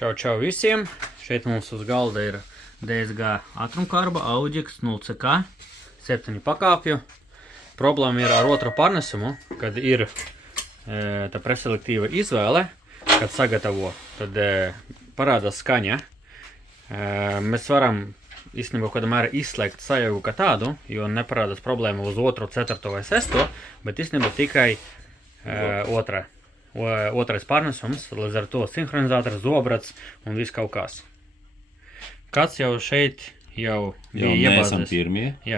Čau visiem! Šeit mums uz galda ir DSG ātrumkarba Augix 0CK 7 pakāpju. Problēma ir ar otru pārnesumu, kad ir tā preselektīva izvēle, kad sagatavo, tad parādās skaņa. Mēs varam īstenībā kādā mērā izslēgt sajaugu kā tādu, jo neparādās problēma uz otru, ceturto vai sesto, bet īstenībā tikai otrais pārnesums, līdz ar to sinhronizators, zobrats un viss kaut kas. Kāds jau šeit jau bija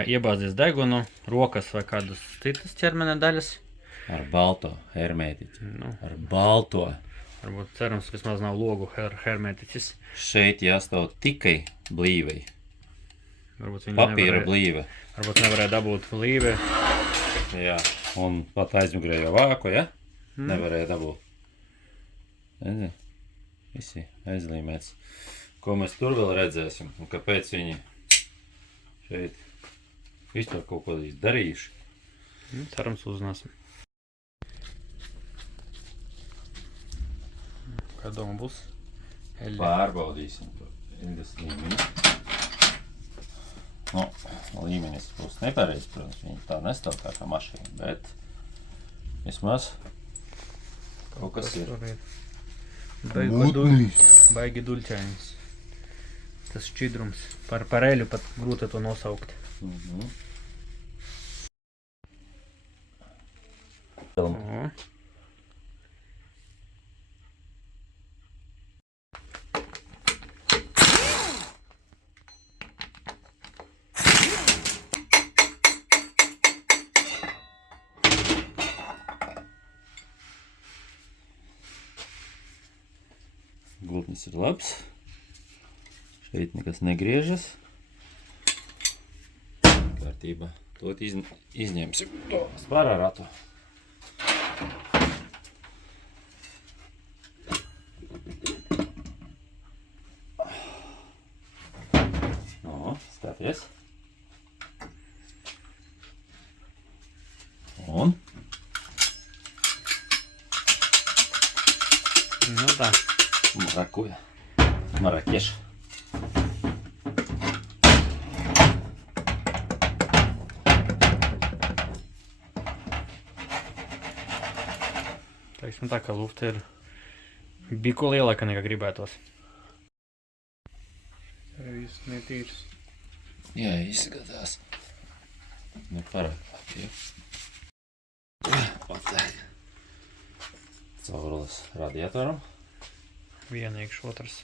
iebāzies degunu, rokas vai kādus citas ķermena daļas. Ar balto hermētiķi. Ar balto. Varbūt cerams, vismaz nav logu hermētiķis. Šeit jāstāv tikai blīvei. Papīra blīve. Varbūt nevarēja dabūt blīve. Jā, un pat aizmigrējo vāku, ja? Nevarēja dabūt. Redzi, visi aizlīmēts. Ko mēs tur vēl redzēsim un kāpēc viņi šeit vispār kaut ko darījuši. Cerams, uzzināsim. Kā doma būs? Pārbaudīsim to indes līmeni. Nu, līmenis būs nepareiz, protams, viņi tā nestāv kā mašīna, bet vismaz kaut kas ir. Baigi duļķainis. Tas šķidrums. Par eļu pat grūti to nosaukt. Glutnis ir labs. Šeit nekas negriežas. Kārtībā. Tot izņemsim to svara ratu. No, skaties. Un? Nu tā. Marakuja. Marakeša. Teiksim tā, ka lufta ir biku lielāka nekā gribētos. Tā ir viss netīrs. Jā, izskatās. Nepārāk, jā. Atliek. Caurules radiatoram. Vienīgs otrs.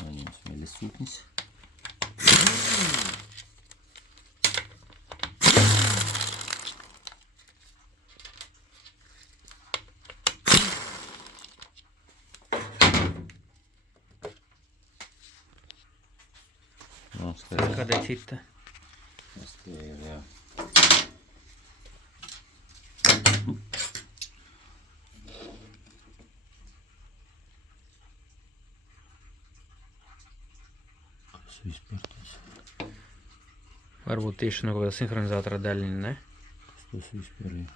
Paņem smēļas sūknis. Kāda ir cita? Tas tie ir, jā. Kas vispārtos? Varbūt tieši no kāda sinhronizatora daļiņa, ne? Kas tas vispār ir?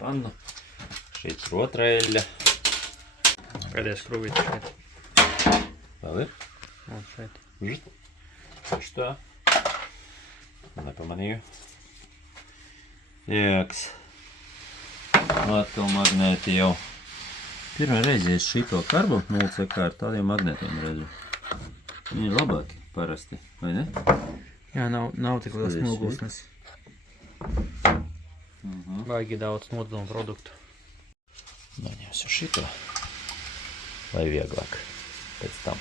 Pannu. Šeit ir otra eļļa. Pēdējais skrūvītis šeit. Vēl ir? Un šeit. Taču tā. Nepamanīju. Jēks. Atkal magnēti jau. Pirmā reize es šito karbu 0CK ar tādiem magnētiem redzu. Viņi ir labāki parasti, vai ne? Jā, nav tik liels nogulsnes. Baigi daudz nodelumu produktu. Noņemsim šito, lai vieglāk pēc tam.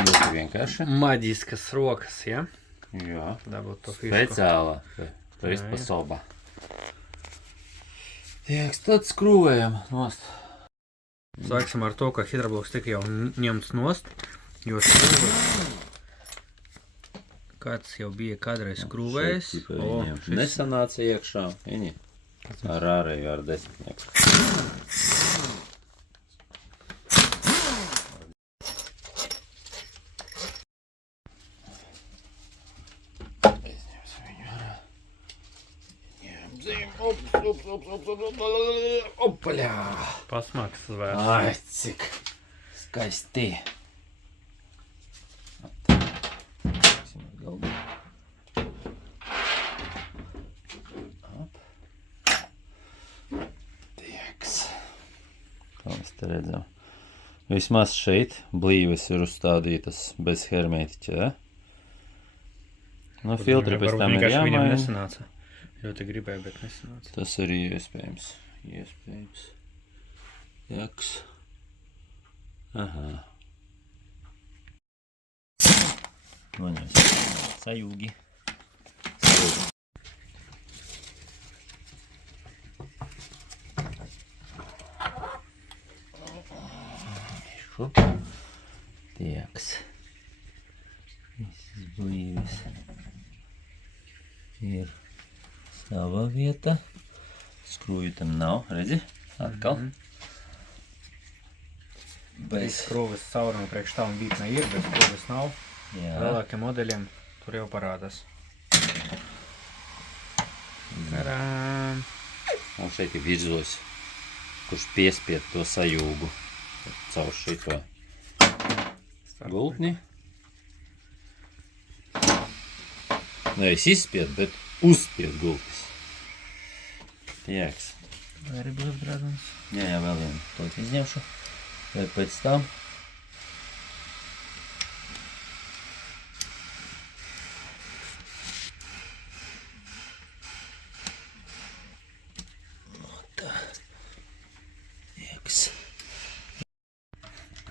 Ļoti vienkārši. Maģiskas rokas, ja? Jā. Dabūt to fisku. Speciāla prispasauba. Tieks, tad skrūvējam nost. Sāksim ar to, ka hidrabloks tika jau ņemts nost. Jo skrūvējs. Kāds jau bija kādreiz skrūvējs. Nesanāca iekšā. Viņi ar ārēju ar 10. Opļā! Pasmaks vērts. Ai, cik skaisti! Tieks. Kā mēs te redzam? Vismaz šeit blīves ir uzstādītas bez hermētiķa, ja? Nu, filtri pēc tam ir Viņam jāmaina. nesanāca. Ļoti gribēju, bet nesanāca. Tas arī iespējams. Tieks. Aha. Noņemsim sajūgi. Šup. Tieks. Visas blīves ir sava vieta. Skrūju tam nav, redzi? Atkal. Bez skrūves cauruma priekš tam vītne ir, bet skrūves nav. Jā. Lielākiem modeļiem tur jau parādās. Tarām! Un šeit ir virzos, kurš piespied to sajūgu caur šito gultni. Nevis izspied, bet uzspied gultis. Tieks. Vai arī būs grādums? Jā, vēl vienu to izņemšu. Vai pēc tam.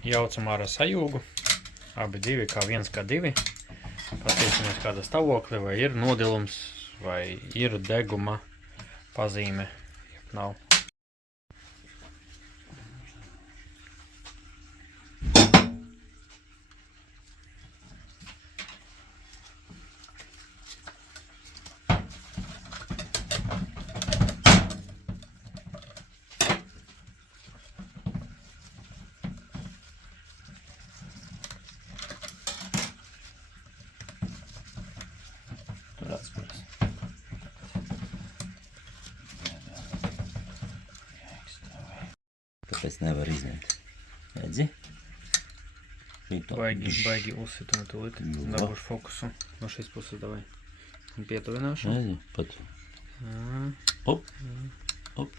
Jaucam ārā sajūgu. Abi divi kā viens kā divi. Paskatīsimies kāda stāvokļa, vai ir nodilums, vai ir deguma pazīme. Nav. Tur atskaras. Tāpēc nevar izņemt. Redzi? Šito. Baigi uzsit un tūlīt dabūšu fokusu. No šīs puses davai. Un pietuvināšu. Redzi? Pat. Op. Op.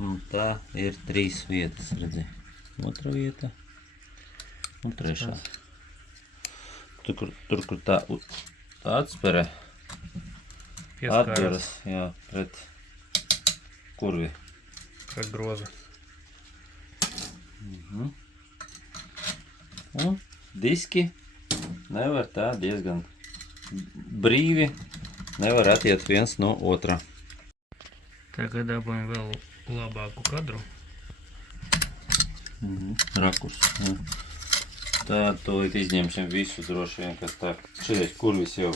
Un tā ir 3 vietas, redzi. Otra vieta. Un trešā. Tur, kur tā atspere atveras, jā, pret kurvi. Pret grozu. Un diski nevar tā diezgan brīvi, nevar attiet viens no otra. Tagad dabūjam vēl labāku kadru. Rakurs. Jā. Tā tūlīt izņemsim visu droši vien, kas tā šies kurvis jau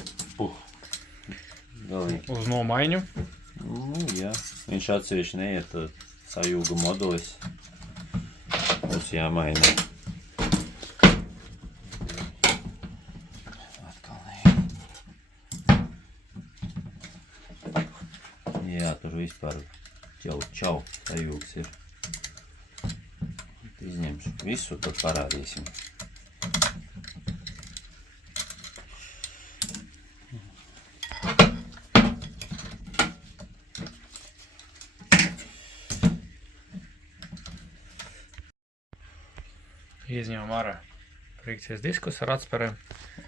galīgi. Uz nomaiņu. Nu, jā, viņš atsevišķi neiet sajūga modulis. Mums jāmaina. Atkal neiet. Jā, tur vispār čau sajūgs ir. Izņemšu visu, tad parādīsim. Izņemam ārā frikcijas diskus ar atsperēm.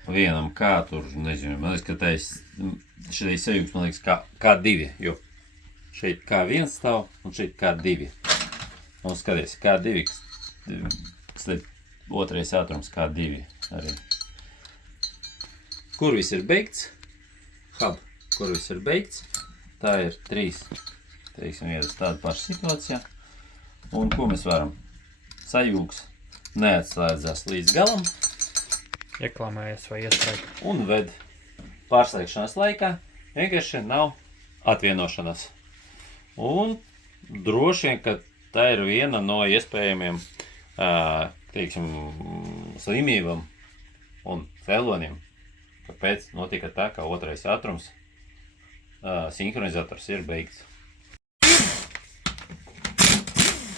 Vienam kā tur, nezinu, man liekas, ka šitais sajūgs, man liekas, kā 2, jo šeit kā 1 stāv un šeit kā 2. Un skaties, kā 2, otrais ātrums kā 2 arī. Kurvis ir beigts, kurvis ir beigts, tā ir 3, teiksim, iedas tāda paša situācijā. Un ko mēs varam? Sajūgs neatslēdzās līdz galam Ieklamējies vai iestrēg. un ved pārslēgšanās laikā vienkārši nav atvienošanas. Un droši vien, ka tā ir viena no iespējamiem, teiksim, slimībām un cēloniem, kāpēc notika tā, ka otrais ātrums sinhronizators ir beigts.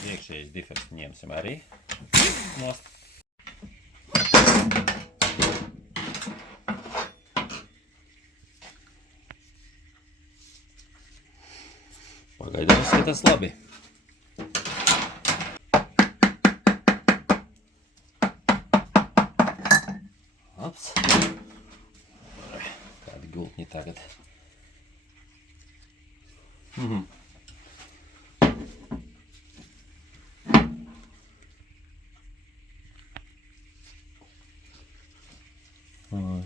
Iekšējais difekts ņemsim arī nost. Pagaidām skatās labi. Labs. Kādi gultņi tagad.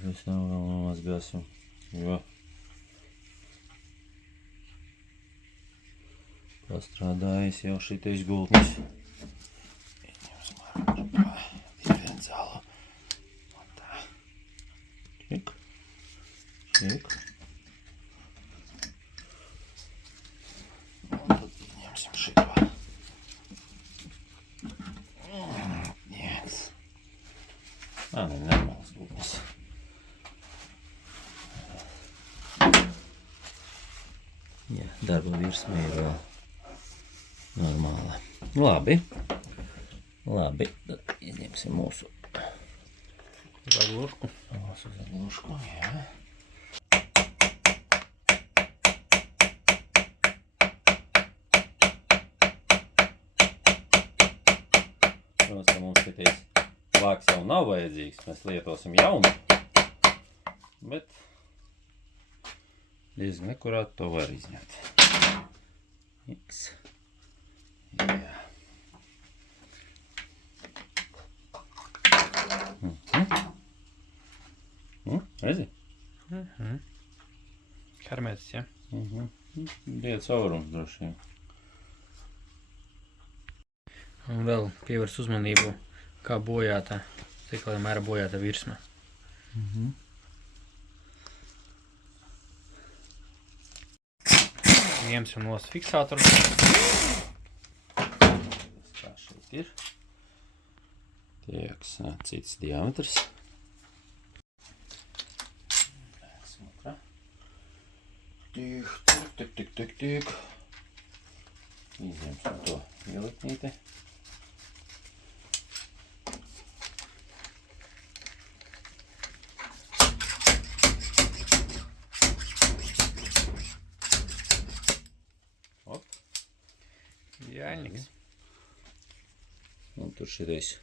Es nav vēl nomazgāsim, jo pastrādājis jau šitais gultnis. Ieņemsim ārā diferenciālu. Un tā. Čik. Čik. Un tad ieņemsim šito. Yes. Nenormāls gultnis. Jā, darba virsma ir vēl normāla. Labi. Labi, tad izņemsim mūsu Zaglušku. zaglušku, jā. Protams, ka mums šitais vāks jau nav vajadzīgs, mēs lietosim jaunu, bet diezgan nekurāt to var izņemt. X. Jā. Redzi? Hermētis, ja? Diet caurums droši vien. Un vēl pievērs uzmanību, kā bojāta, cik lielā mērā bojāta virsma. Ņemsim nost fiksātoru. Kā šeit ir. Tiek cits diametrs. Tik. Izņemsim to ieliknīti. Jāņiks. Un tur šitais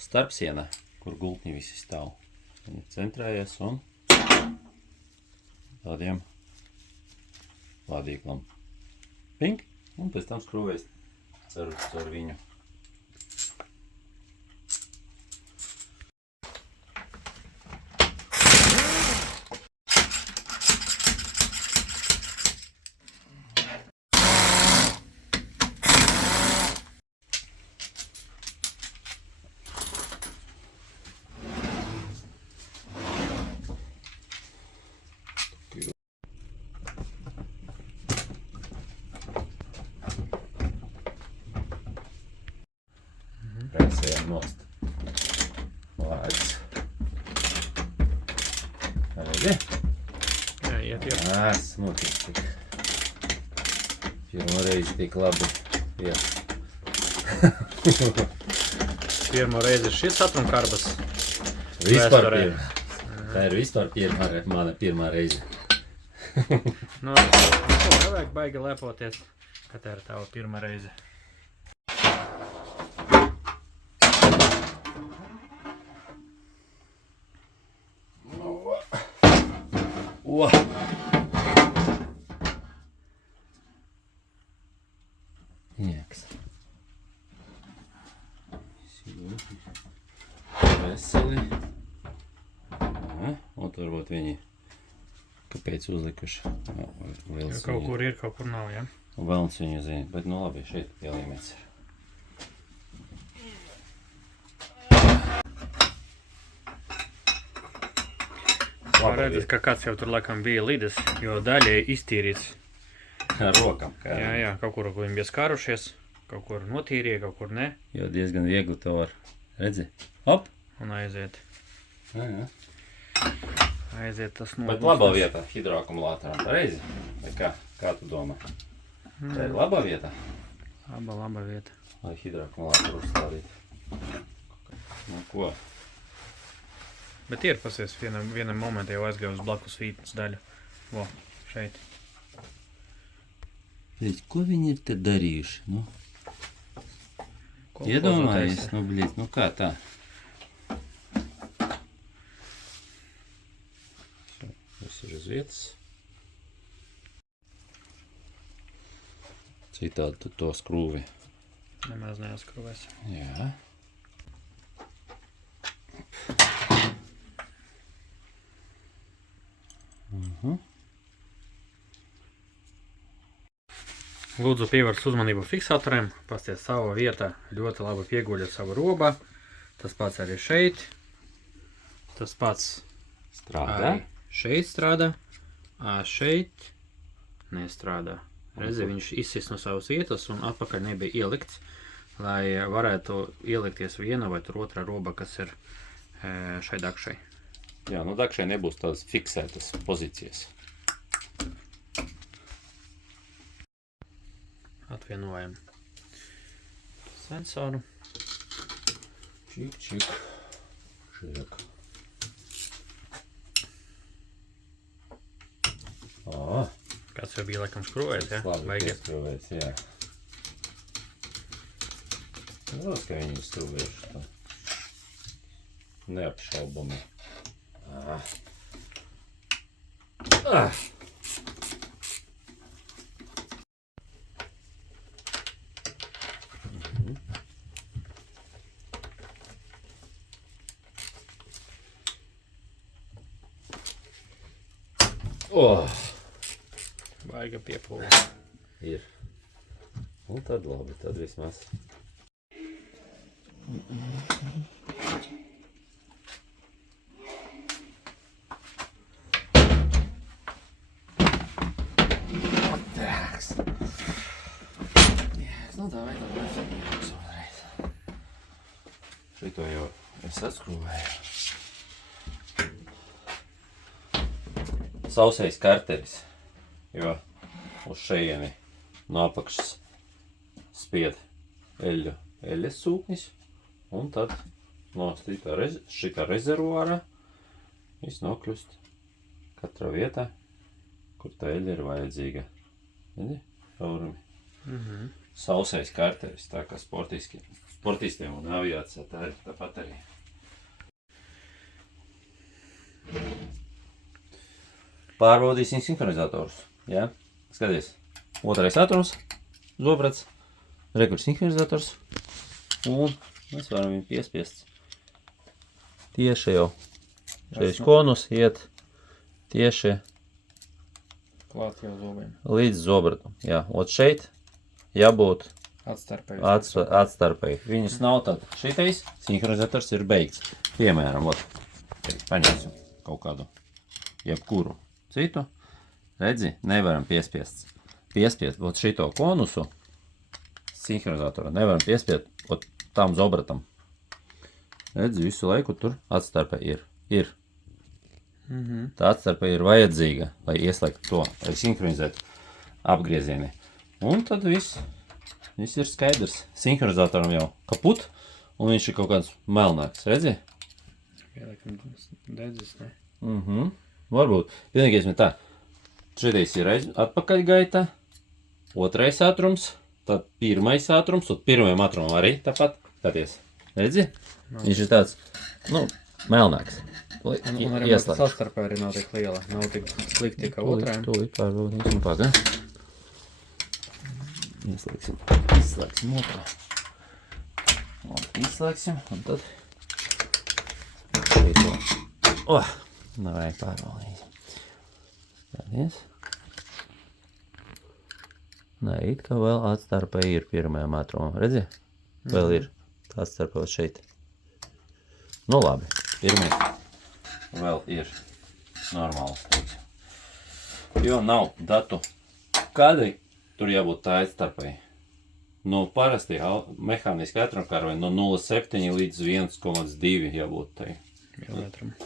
starpsiena, kur gultņi visi stāv. Viņi centrējas un tādiem vadīklam. Pink, un pēc tam skrūvēs caur viņu. Presējam nost. Vārds. Redzi? Jā, iet jau. Esmu tik. Pirmo reizi tik labi. Jā. Pirmo reizi ir šis atrumkarbas. Vispār Vēsturē. pirmā. Tā ir vispār mana pirmā reize. Nu, nevajag baigi lepoties, ka tā ir tava pirmā reize. O! Nieks. Veseli. Un tur varbūt viņi kāpēc uzlikuši. Jo kaut kur ir, kaut kur nav, ja? Velns viņu zina, bet nu labi, šeit pielīmēts ir. Var redzēt, ka kāds jau tur laikam bija lidis, jo daļai iztīrīts. Ar rokam. Jā, kaut kur viņi bija skārušies, kaut kur notīrīja, kaut kur ne. Jo diezgan viegli to var. Redzi? Hop! Un aiziet. Jā. Aiziet tas Bet labā vietā hidroakumulātoram, pareizi? Vai kā? Kā tu domā? Tā ir labā vietā? Laba vieta. Lai hidroakumulātoru uzstādīt. Nu ko? Bet ir pasies vienam momentā jau aizgāja uz blakus fitnes daļu. Vo, šeit. Ko viņi ir te darījuši? Nu? Iedomājies, nu blīd, nu kā tā? Viss ir uz vietas. Citādi tu to skrūvi. Nemaz neaskruvēs. Jā. Lūdzu pievērst uzmanību fiksatoriem. Pasties savā vietā. Ļoti labi pieguļa savu robā. Tas pats arī šeit. Tas pats Strādā? šeit strādā. Šeit nestrādā. Redzi, viņš izsis no savas vietas un atpakaļ nebija ielikts, lai varētu ielikties viena vai tur otrā roba, kas ir šai dakšai. Jā, nu dakšai nebūs tādas fiksētas pozīcijas. Atvienojam sensoru. Čik, čik. Šiek. Kāds jau bija laikam skrūvējis, ja? Labi Baigies. pieskrūvēts, jā. Protams, ka viņi ir skrūvējuši tā. Neapšaubami. Baiga piepūle. Ir. Un tad labi, tad vismaz. Trāks. Nu, davai, uzreiz. Šito jau es atskrūvēju. Sausais karteris, jo uz šeieni no apakšas spied eļas sūknis, un tad no šitā rezervuāra viss nokļūst katrā vietā, kur tā eļa ir vajadzīga. Redzi? Caurumi. Sausais karteris, tā kā sportistiem un aviācijā tā ir tāpat arī. Pārbaudīsim sinhronizatorus. Jā? Skaties. Otrais ātrums, zobrats, rekurs sinhronizators. Un mēs varam viņu piespiest. Tieši jau. Šeit konus iet tieši Klāt jau zobiem. līdz zobratam. Jā, ot šeit jābūt atstarpēji. Viņas nav tad. Šitais sinhronizators ir beigts. Piemēram, paņemsim kaut kādu jebkuru citu. Redzi, nevaram piespiest. Ot šito konusu sinhronizatoru nevaram piespiest ot tam zobratam. Redzi, visu laiku tur atstarpe ir. Tā atstarpe ir vajadzīga, lai ieslēgtu to, lai sinhronizētu apgriezieni. Un tad viss ir skaidrs. Sinhronizatoram jau kaput, un viņš ir kaut kāds melnāks. Redzi? Pieliekam dedzis, ne? Varbūt. Vienīgais ir tā. Šitais ir atpakaļgaita, otrais ātrums, tad pirmais ātrums, un pirmajam ātrumam arī tāpat. Skaties. Redzi? Viņš ir tāds, melnāks. Un arī sastarpē arī nav tik liela, nav tik slikti kā otrajam. Tūlīt pārbaudīsim paga. Izslēgsim otrā. Izslēgsim, un tad šeit nevajag pārbaudīsim. Skaties. Nē, it kā vēl atstarpē ir pirmajam ātrumam. Redzi? Vēl ir atstarpē šeit. Nu labi, pirmais vēl ir. normāls. Teiksim. Jo nav datu kadri, tur jābūt tā aizstarpēji. No parasti mehāniski ātrumkārvai no 0,7 līdz 1,2 jābūt tai. Milimetram.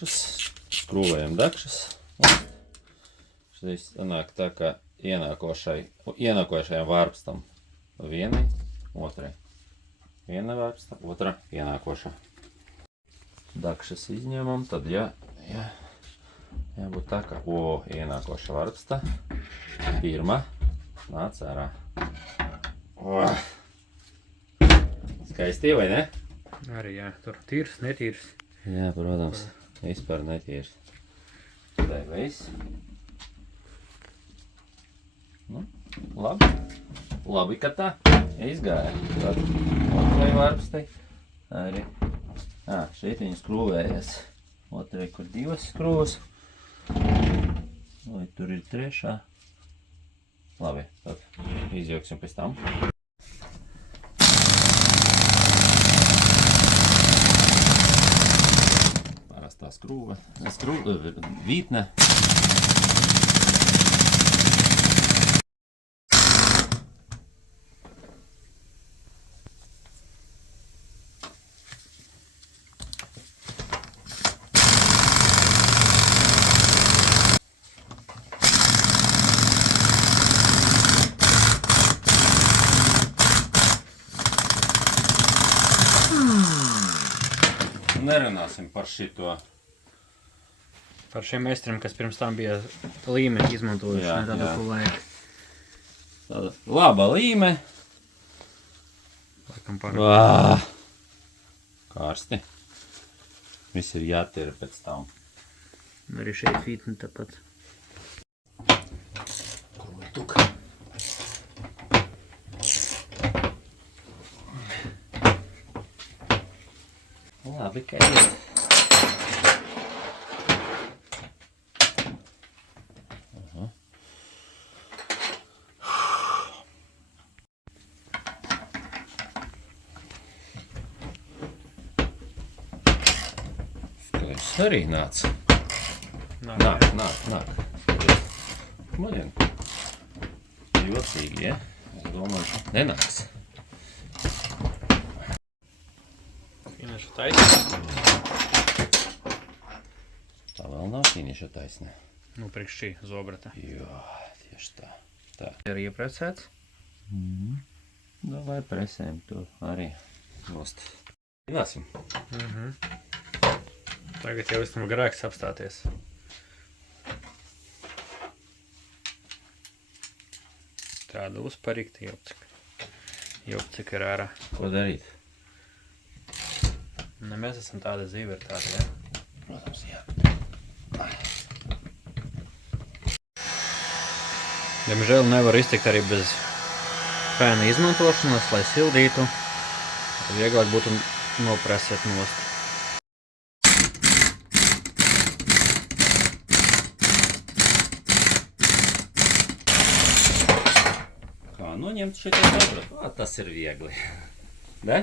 Skrūvējam dakšas. Šis sanāk tā kā ienākošajam vārpstam. Vienai, otrai. Viena vārpsta, otra ienākošā. Dakšas izņemam, tad jābūt tā kā ienākoša vārpsta. Pirma. Nāc ārā. Skaisti, vai ne? Arī jā, tur tīrs, netīrs. Jā, protams. Vispār netīrs. Tā viss. Nu, labi. Labi, ka tā izgāja. Tad otrai vārpstai arī. Šeit viņi skrūvējas. Otrai, kur 2 skrūvas. Vai tur ir 3. Labi, tad izjauksim pēc tam. Parastā vītne. Nerunāsim par šito. Par šiem meistrim, kas pirms tam bija līmeni izmantojuši, ne tādu, ko vajag. Tāda laba līme. Laikam par... Karsti. Viss ir jātira pēc tam. Arī šeit fitni tāpat. Krūtuk. Labi, ka ir. Skaidrs arī nāc. Nāk. Man jocīgi, ja? Es domāju, nenāks. Finiša taisne. Tā vēl nav finiša taisne. Nu, priekš šī zobrata. Jā, tieši tā. Tā. Ir iepresēts. Vai presēm to arī nost. Zināsim. Tagad jau esam grēks apstāties. Tāda uzparīgta jopcika ir ārā. Ko darīt? Ne, mēs esam tāda dzīve ir tāda, ja? Protams, jā. Diemžēl nevar iztikt arī bez fēna izmantošanas, lai sildītu. Vieglāk būtu nopresēt nost. Kā noņemt šitā dobro? Tas ir viegli. Ne?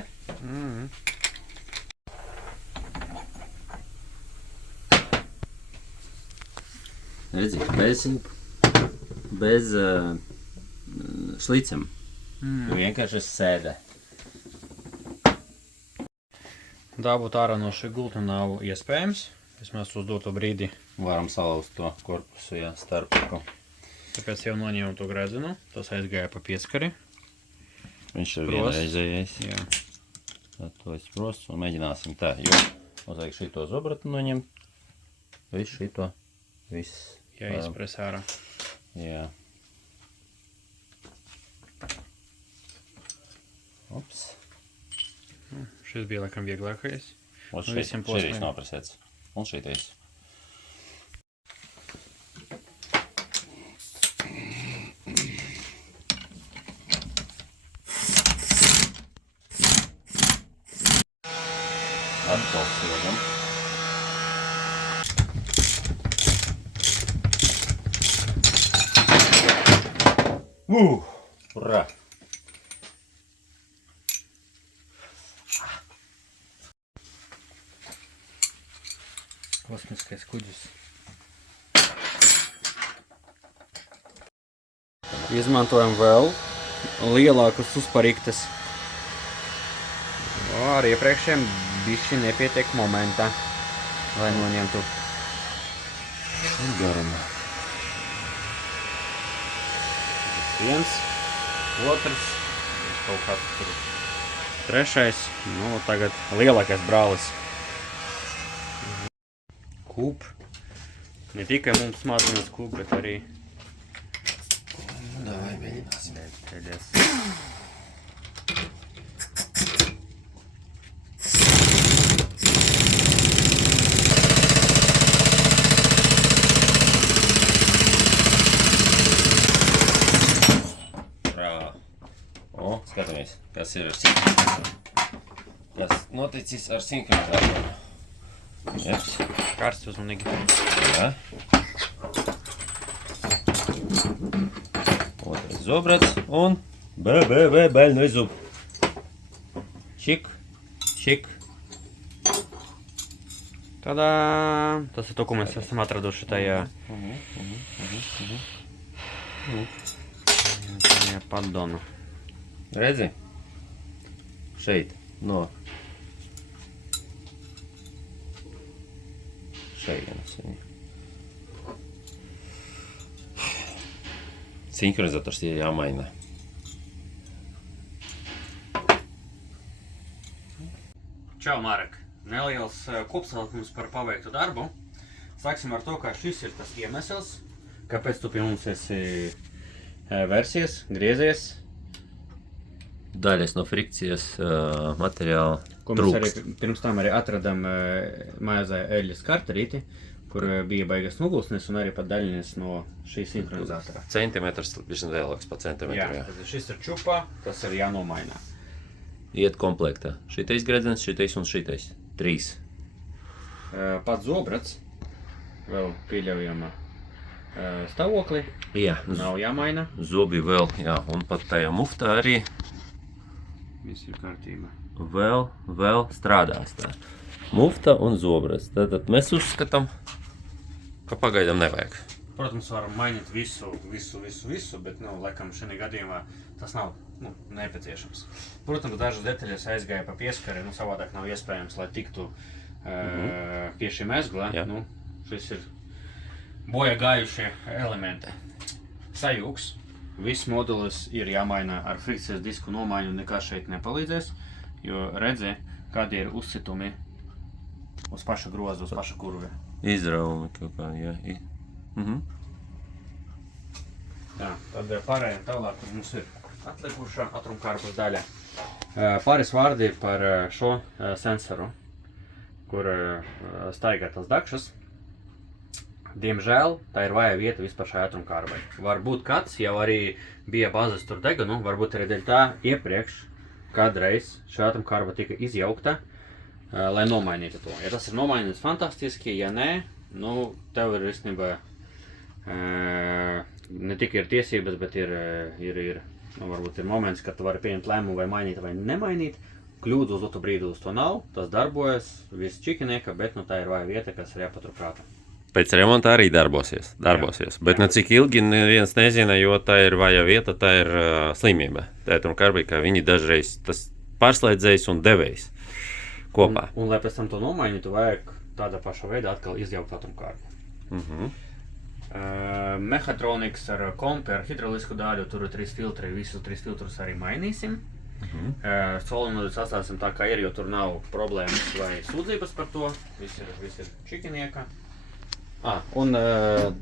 Redzi, bez šlicam. Vienkārši sēde. Dabūt ārā no šī gulta nav iespējams. Vismaz uz doto brīdi. Varam salauzt to korpusu, jā, starpku. Tāpēc jau noņēmu to gredzenu. Tas aizgāja pa pieskari. Viņš ir vienreizējais. Jā. Tad to izprosts un mēģināsim tā, jo uzvajag šito zobratu noņemt. Visu šito. Viss. Jā, izpres ārā. Jā. Ups. Šis bija laikam vieglākais. Un šeit ir nopresēts. Un šeit ir. Atkal sildam. Urā! Kosmiskais kuģis. Izmantojam vēl lielākus uzpariktes. Ar iepriekšējiem bišķi nepietiek momentā, lai noņemtu garumu. Viens, otrs, kaut kāds tur trešais, nu tagad lielākais brālis. Kūp. Ne tikai mums mazinās kūp, bet arī... Davai, mēģināsim. Pēdējais. Bravo. O, skatāmies, kas ir ar sinhronizatoru. Kas noticis ar sinhronizatoru. Jeps. Karsts uzmanīgi. Jā. Otrais zobrats un bēļņu zub. Čik, čik. Tadā! Tas ir to, ko mēs esam atraduši tajā paddonu. Redzi? Šeit, no. Šeit viņa. Sinhronizators ir jāmaina. Čau, Marek! Neliels kopsavilkums par paveiktu darbu. Sāksim ar to, ka šis ir tas iemesls, kāpēc tu pie mums esi versies, griezies. Daļas no frikcijas materiāla Ko mēs arī pirms tam arī atradam mazā eļļas karterīti, kur bija baigas nogulsnes un arī pat daļinis no šī sinhronizatora. Centimetrs, visam lielāks pa centimetru. Jā, tad šis ir čupā, tas ir jānomaina. Iet komplektā. Šitais gredzens, šitais un šitais. 3. Pats zobrats vēl pieļaujama stāvoklī. Jā, Nav jāmaina. zobi vēl, jā, un pat tajā muftā arī Viss ir kārtībā. vēl strādās tā. Mufta un zobrats. Tātad mēs uzskatām, ka pagaidām nevajag. Protams, varam mainīt visu, bet, laikam, šajā gadījumā tas nav, nepieciešams. Protams, dažas detaļas aizgāja pa pieskari, savādāk nav iespējams, lai tiktu pie šī mezgla. Jā. Šis ir bojā gājušie elementi. Sajūgs. Viss modulis ir jāmaina ar frikcijas disku nomaiņu, nekā šeit nepalīdzēs, jo redzi, kādi ir uzsitumi uz paša groza, uz paša kurvi. Izraumi kaut kā, jā. Jā, tad pārējiem tālāk, kur mums ir atlikušā atrumkārpas daļa. Pāris vārdi par šo sensoru, kur staigā tas dakšas. Diemžēl tā ir vāja vieta vispār šai atrumkārbai. Varbūt kāds jau arī bija bāzes tur degunu, varbūt arī dēļ tā iepriekš kādreiz šī atrumkārba tika izjaukta, lai nomainītu to. Ja tas ir nomainīts fantastiski, ja nē, tev ir visnībā ne tikai ir tiesības, bet varbūt ir moments, kad tu vari pieņemt lēmumu vai mainīt vai nemainīt. Kļūdu uz otru brīdi uz to nav, tas darbojas, viss čikinieka, bet tā ir vāja vieta, kas ir jāpatur prātā. Pēc remonta arī darbosies. Bet ne cik ilgi neviens nezina, jo tā ir vāja vieta, tā ir slimība. Tā ir karbi, ka viņi dažreiz tas pārslēdzējs un devējs kopā. Un lai pēc tam to nomainītu, vajag tāda paša veida atkal izjaukt atrumkārbu. Mehatroniks ar kompi, ar hidraulisku daļu, tur ir 3 filtri, visus 3 filtrus arī mainīsim. Solenoidus atstāsim tā kā ir, jo tur nav problēmas vai sūdzības par to. Viss ir čikinieka. Un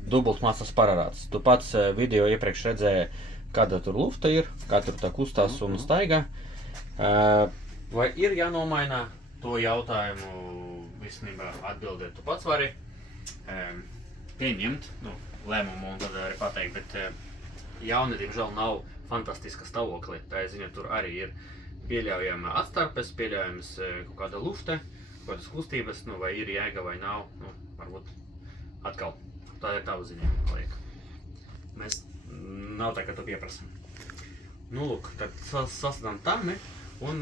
dubultmasas pararāts. Tu pats video iepriekš redzēji, kāda tur lufta ir, kā tur tā kustās un staigā. Vai ir jānomaina to jautājumu, visnībā atbildēt tu pats vari pieņemt lēmumu un tad arī pateikt, bet jauni, diemžēl, nav fantastiska stāvoklī. Tā ziņa, tur arī ir pieļaujama atstarpes, pieļaujams kaut kāda lufta, kaut kādas kustības, vai ir jēga vai nav, varbūt atkal, tā ir tava ziņa, liek. Mēs nav tā, ka tu pieprasam. Lūk, tad sasādām tam, un...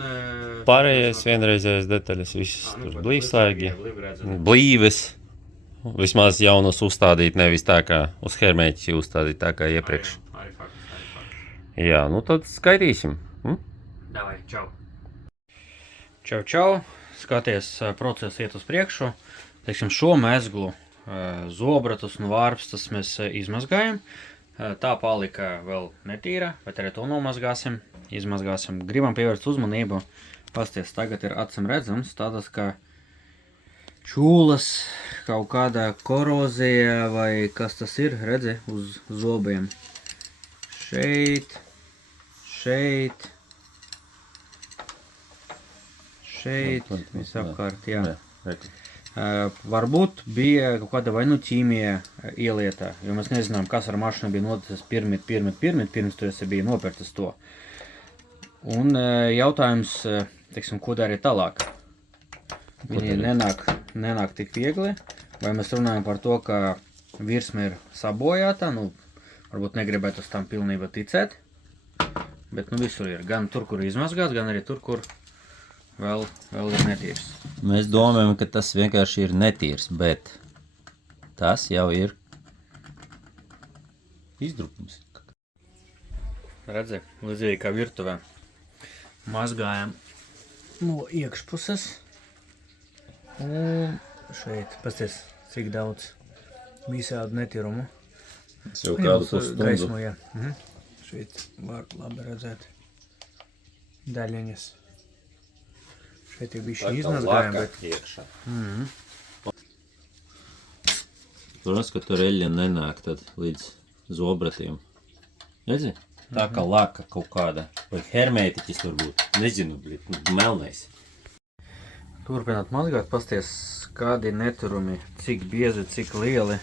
Pārējais vienreizējais detaļas, visas tur blīvslēgi, blīves, vismaz jaunus uzstādīt, nevis tā kā uz hermēķi uzstādīt tā kā iepriekš. Arī fakts. Jā, nu tad skaitīsim. Davai, čau. Čau. Skaties, process iet uz priekšu. Teiksim, šo mezglu zobratus un vārpstas mēs izmazgājam. Tā palika vēl netīra, bet arī to nomazgāsim. Izmazgāsim. Gribam pievērst uzmanību. Pasties, tagad ir acim redzams tādas kā čūlas, kaut kādā korozija vai kas tas ir, redzi, uz zobiem. Šeit, visapkārt, jā. Varbūt bija kaut kāda vai nu ķīmija ielietā, jo mēs nezinām, kas ar mašīnu bija noticis pirms tu esi bija nopircis to. Un jautājums, teiksim, ko darīt tālāk? Viņi nenāk tik viegli, vai mēs runājam par to, ka virsma ir sabojāta, nu, varbūt negribētu uz tam pilnībā ticēt, bet nu visur ir, gan tur, kur izmazgāts, gan arī tur, kur vēl ir netīrs. Mēs domājam, ka tas vienkārši ir netīrs, bet tas jau ir izdrukums. Redzi, līdzīgi kā virtuvē. Mazgājam no iekšpuses. Un šeit, pasties, cik daudz visādu netīrumu. Es jau kādu pusstundu. Gaismu, jā. Šeit var labi redzēt daļiņas. Šeit ir bišķi izmazgājumi, bet... iekšā. Protams, ka tur eļļa nenāk tad līdz zobratiem. Redzi? Tā kā laka kaut kāda. Vai hermētiķis varbūt. Nezinu, melnais. Turpināt mazgāt, pasties, kādi neturumi, cik biezi, cik lieli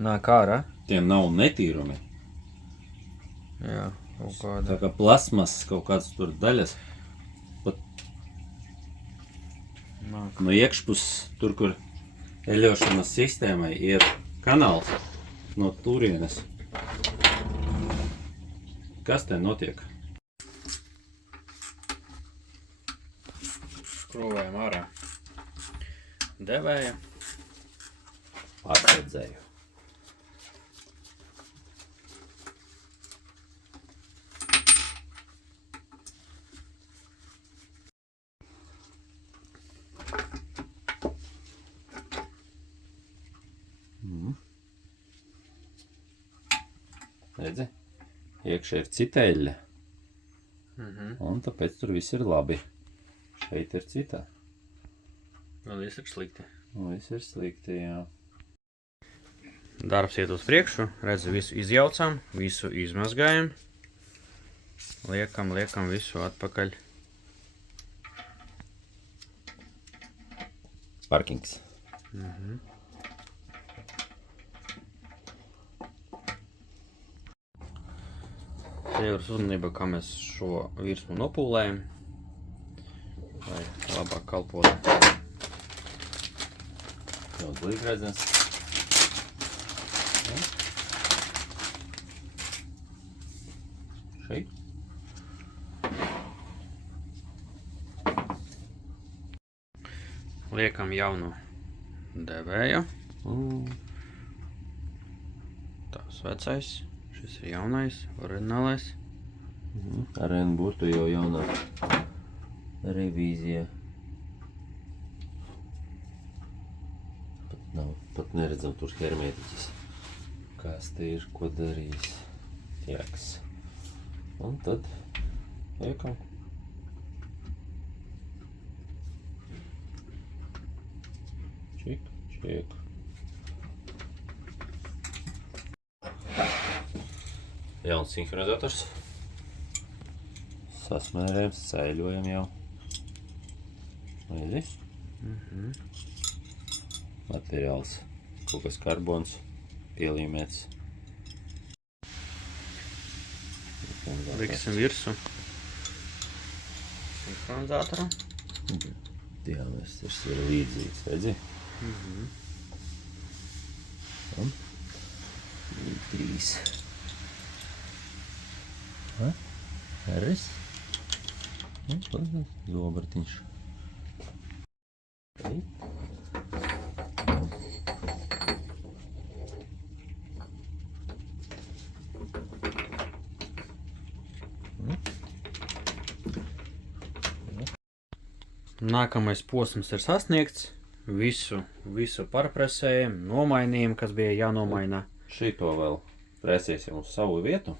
nāk ārā. Tie nav netīrumi. Jā, kaut kāda. Tā kā plasmas kaut kāds tur daļas. Pat no iekšpuses, tur, kur eļošanas sistēmai ir kanāls no turienes. Kas te notiek? Skrūvējam ārā devēja. Atredzēju. Redzi? Iekšā ir cita eļļa. Un tāpēc tur viss ir labi. Šeit ir citā. Un viss ir slikti. Viss ir slikti, jā. Darbs iet uz priekšu. Redzi, visu izjaucam, visu izmazgājam. Liekam visu atpakaļ. Parkings. Pievērst uzmanību, kā mēs šo virsmu nopūlējam, lai labāk kalpotu. Daudz līgredzens. Šeit. Liekam jaunu devēju. Tās vecais. Šis ir jaunais, oriģinālais. Arēna būtu jau jaunā revīzija. Pat neredzam tur hermētiķis. Kas te ir, ko darīs. Tieks. Un tad liekam. Čik. Jauns sinhronizators. Sasmērējam, saiļojam jau. Redzi? Materiāls. Kaut kas karbons. Pielīmēts. Liksim virsu sinhronizatoru. Diametrs ir līdzīgs, redzi? Un 3. Ris. Zobratiņš. Nākamais posms ir sasniegts. Visu pārpresējam, nomainījam, kas bija jānomaina. Šito vēl presēsim uz savu vietu.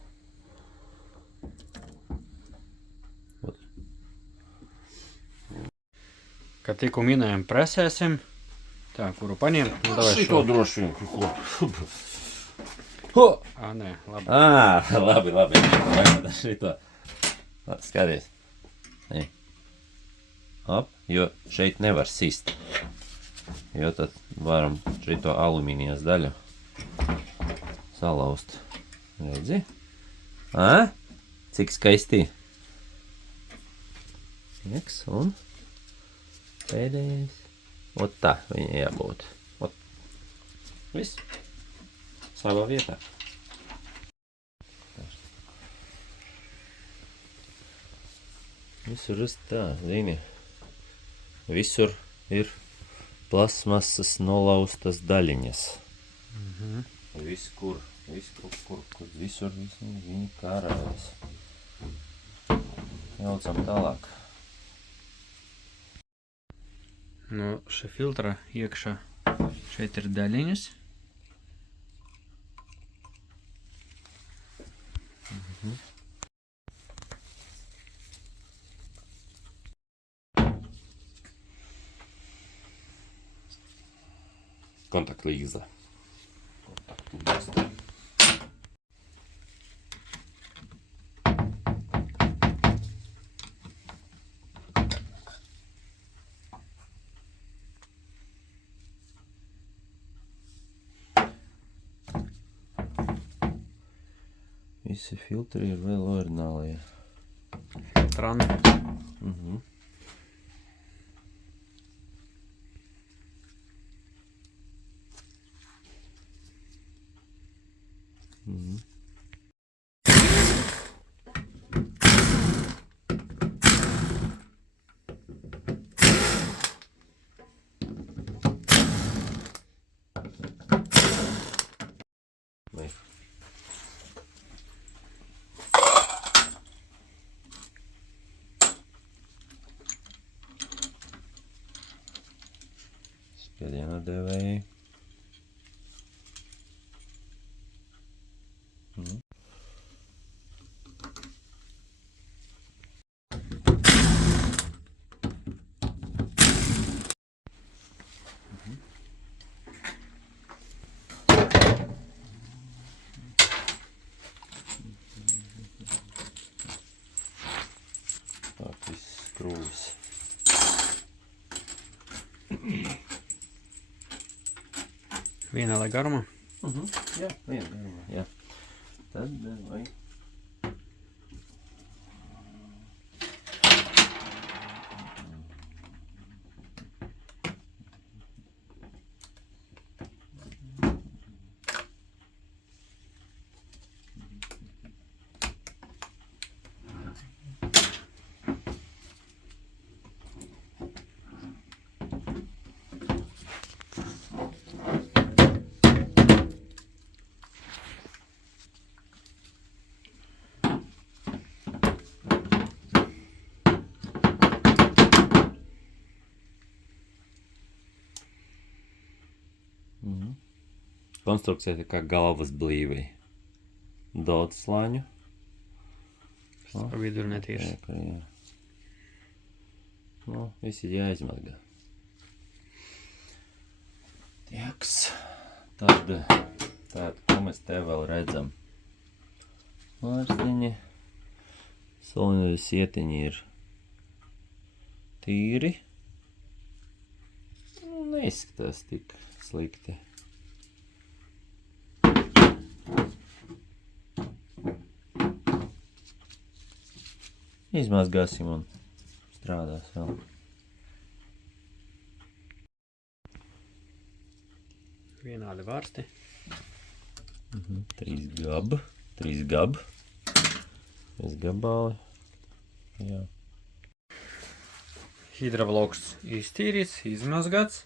Kad tikko minējam, presēsim. Tā, kuru paņemt? Nu, davai Šito šo. droši vien. Nē, labi. Labi. Šito. Skaties. Nē. Hop, jo šeit nevar sist. Jo tad varam šito alumīnijas daļu salauzt. Redzi? Cik skaisti. Ieks un pēdējais. Ot tā viņa jābūt. Ot. Viss. Savā vietā. Visur tā, zini. Visur ir plasmasas nolaustas daļiņas. Visur viņi kārājas. Jaucam tālāk. No šī filtra iekšā šeit ir daļiņas. Kontaktlīza. Visi filtri ir vēl orinālie. Trani. Spiediena devēji. Tā, viss skrūvis. Viena lai garumā. Jā, viena garumā, jā. Tad vai... Konstrukcija ir kā galvas blīvei. Daudz slāņu. Pa vidu ir netīrs. Jā. Nu, viss ir jāizmazgā. Tieks. Tad, ko mēs te vēl redzam? Mārstiņi. Solinoļu sietiņi ir tīri. Nu, neizskatās tik slikti. Izmazgāsim un strādās vēl. Vienādi vārsti. 3 gab. 3 gabāli. Jā. Hidrobloks iztīrīts, izmazgāts.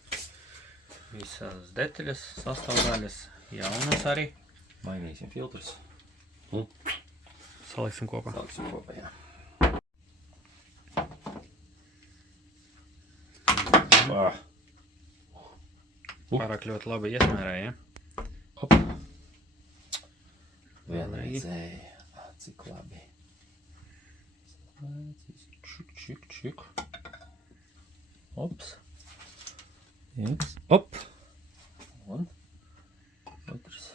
Visas detaļas, sastāvdaļas jaunas arī. Mainīsim filtrus. Saliksim kopā. Saliksim kopā, jā. Vā. Pārāk ļoti labi iesmērēja, ja? Op. Vienreizēji. Cik labi. Čik, čik, čik. Ops. Viens. Op. Un. Otrs.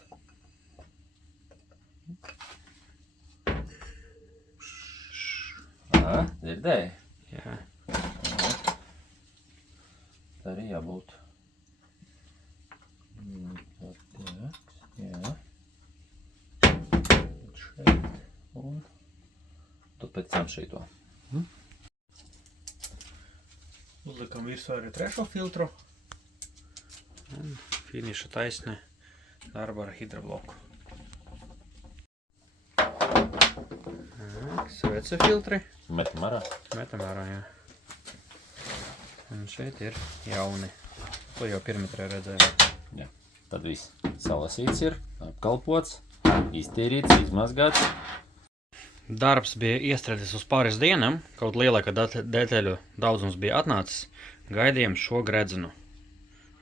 Dzirdēji? Jā. Tā arī jābūt. Jā. Šeit. Un. Tu pēc tam šeito. Uzlikam virsū arī trešo filtru. Un finiša taisne darba ar hidrobloku. Svece filtri. Metam ārā. Metam ārā, jā. Un šeit ir jauni. To jau pirmitrē redzēju. Jā. Tad viss salasīts ir, apkalpots, iztīrīts, izmazgāts. Darbs bija iestrēdis uz pāris dienām, kaut lielāka detaļu daudzums bija atnācis. Gaidījām šo gredzenu.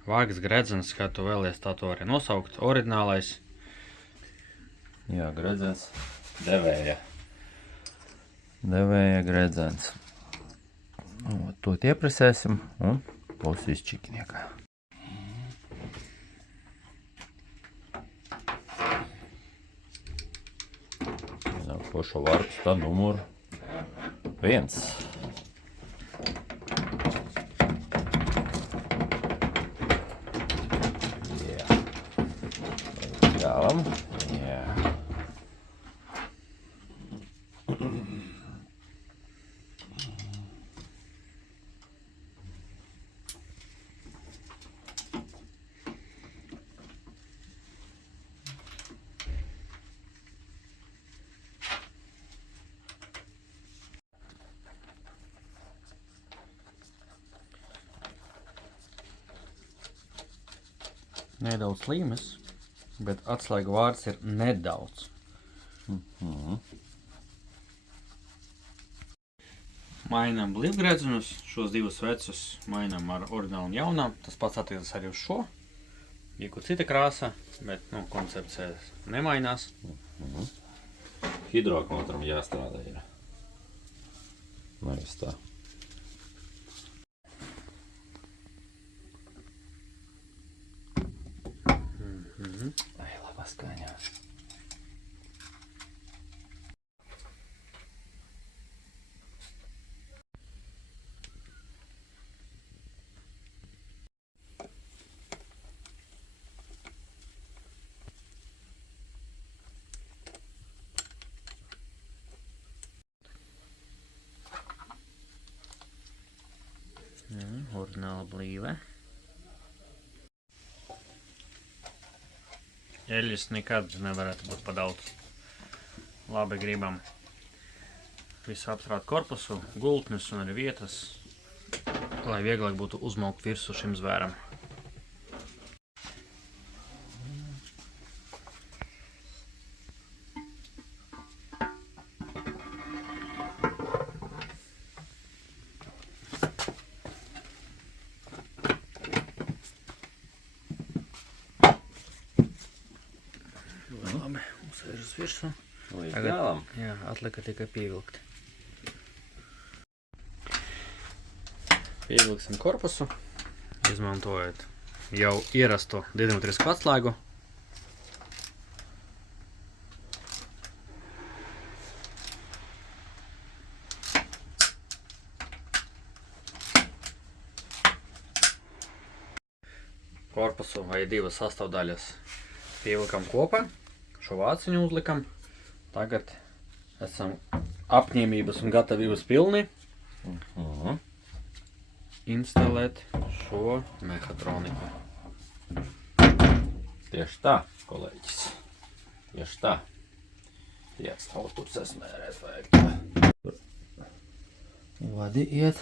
Vāgas gredzens, kā tu vēlies tā to arī nosaukt, oriģinālais. Jā, gredzens. Devēja gredzens. To iepresēsim un būs viss čikiniekā. Pošo vartus tā numuru 1. Jā. Galam. Jā. Nedaudz līmes, bet atslēga vārds ir nedaudz. Mainām blīvgredzenus, šos divus vecus mainām ar oriģinālu un jaunām. Tas pats attiecas arī uz šo. Ieko cita krāsa, bet koncepcijas nemainās. Hidroakumulatram jāstrādā ir. Nevis tā. Ai, labā skaņā. Oriģināla blīve. Eļļas nekad nevarētu būt pa daudz. Labi gribam visu apstrāt korpusu, gultnes un arī vietas, lai vieglāk būtu uzmaukt virsū šim zvēram. Labi, uzsēž uz virsmu. Līdz galam. Jā, atlika tikai pievilkt. Pievilksim korpusu, izmantojot jau ierasto diametrisku atslēgu. Korpusu vai divas sastāvdaļas pievilkam kopā. Šo vāciņu uzlikam. Tagad esam apņēmības un gatavības pilni instalēt šo mehatroniku. Tieši tā, kolēģis. Tieši tā. Jāstāv tur sasmērēt vajag tā. Vadi iet.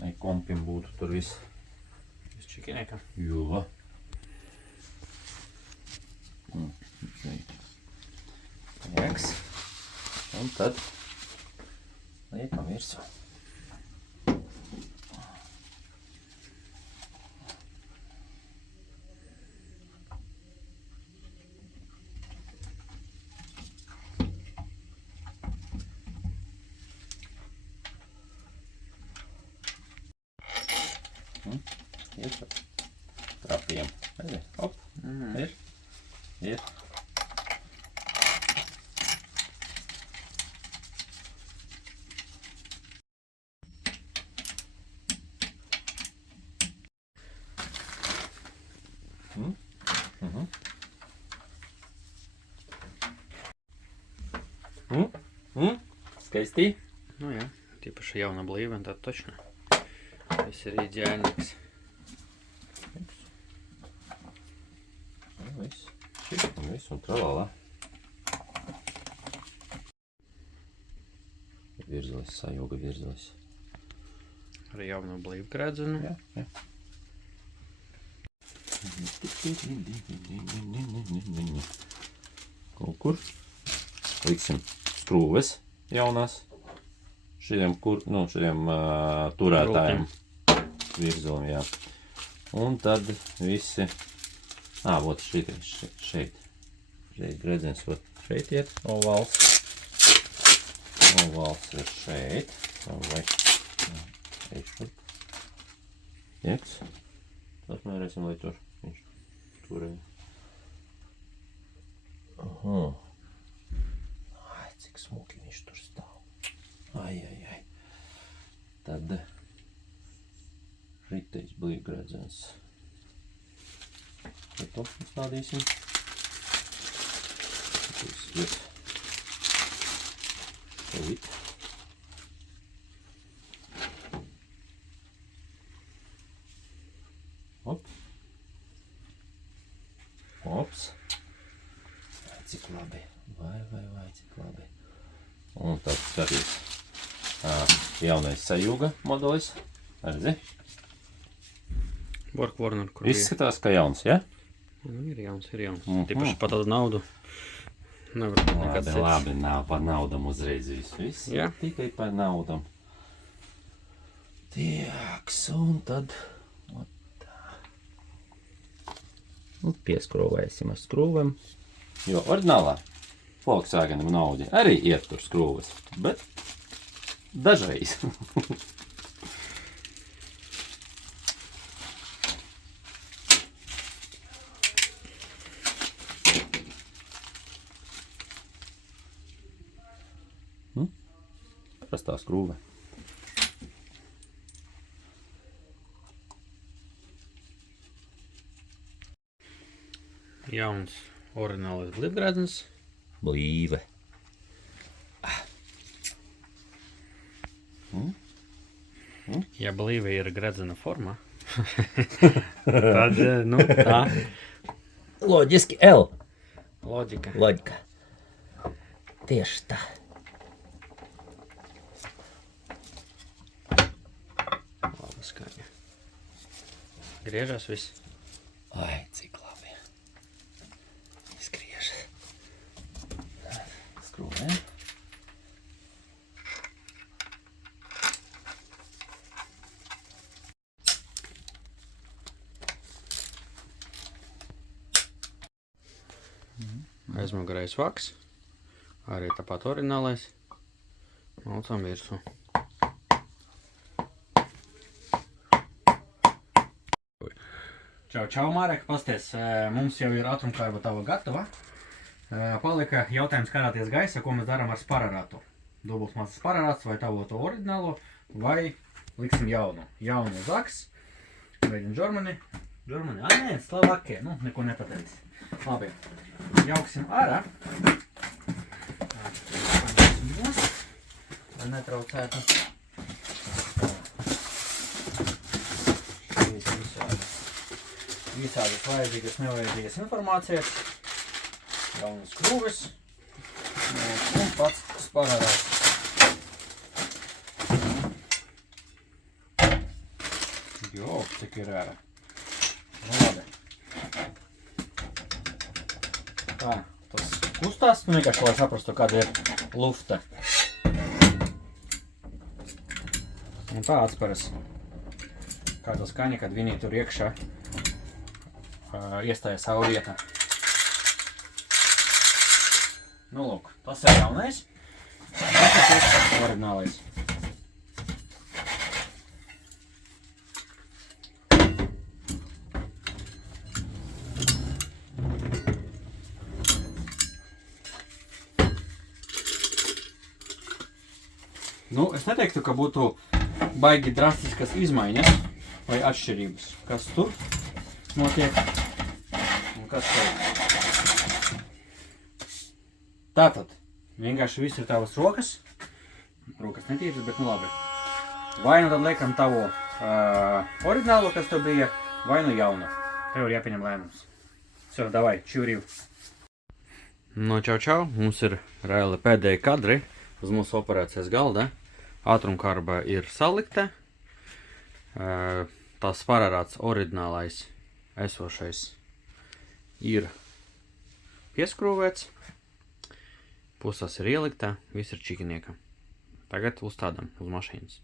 Lai kompim būtu tur viss. Viss čikiniekam. Jo. Šeit. Jēks. Un tad liekam virsū. Ir trapiem. Redzi, hop, ir. Skaisti? Nu jā, tīpaši jauna blīva, tad točno. Viss ir ideālīgs. Viss. Šit un viss un tralalā. Virzelis, sajūga virzelis. Arī jauna blīva gredzenu. Jā. Kaut kur liksim skrūves jaunās šiem turētājiem virzelim, jā. Un tad visi, vot šeit gredzens, vot šeit iet, ovāls ir šeit, vai šeit, ieks, atmērēsim, lai tur viņš turēja. Cik smuki viņš tur stāv. Ai. Tad šitais blīvgredzens. To uzstādīsim. Tas ir šeit. Hop. Hops. Cik labi. Vai, cik labi. Un tad skatīs jaunais sajūga modelis. Redzi? Borg Warner, kur Izskatās, ka jauns, ja? Nu, ir jauns. Tīpaši pa tādu naudu. Nevar nekāds cits. Labi, nav par naudam uzreiz viss. Jā. Tikai par naudam. Tieks, un tad pieskrūvēsim ar skrūvēm. Jo ordinālā Volkswagenam un Audi arī iet tur skrūves, bet dažreiz. Prastā skrūve. Jauns orinālais blīvgredzens. Blīve. Ja blīve ir gredzena forma, tad, tā. Loģiski L. Loģika. Loģika. Tieši tā. Laba skaņa. Griežas viss. Ai, cik labi. Izgriežas. Skrūvē. Aizmugurējais vaks. Arī tāpat orinālais. Malcam virsū. Čau, Marek, pasties, mums jau ir ātrumkārba tava gatava. Palika jautājums karāties gaisa, ko mēs darām ar spararatu. Dubult mazs spararats vai tavu to orinālo, vai liksim jaunu. Jaunu zaks, made in Germany. Nē, Slovakija, neko nepateicis. Labi, jauksim ārā. Lai netraucētu. Visādas vajadzīgas, nevajadzīgas informācijas. Jaunas skrūves. Un pats spararāts. Jo, cik ir ārā. Labi. Tā, tas kustās, vienkārši, lai saprastu, kāda ir lufta. Un tā atskaras, kāda skaņa, kad viņi tur iekšā iestāja savu vietā. Lūk, tas ir jaunais. Tas ir orinālais. Nu, es neteiktu, ka būtu baigi drastiskas izmaiņas vai atšķirības. Kas tur notiek un kas šeit. Tātad, vienkārši viss ir tavas rokas. Rokas netīras, bet nu labi. Vai nu tad liekam tavu oriģinālo, kas tev bija, vai nu jaunu. Tev ir jāpieņem lēmums. So, davai, čivriv. No čau čau, mums ir reāli pēdējie kadri uz mūsu operācijas galda. Ātrumkarba ir salikta. Tās parārāts oriģinālais esošais ir pieskrūvēts. Pusās ir ielikta, viss ir čikinieka. Tagad uzstādām uz mašīnas.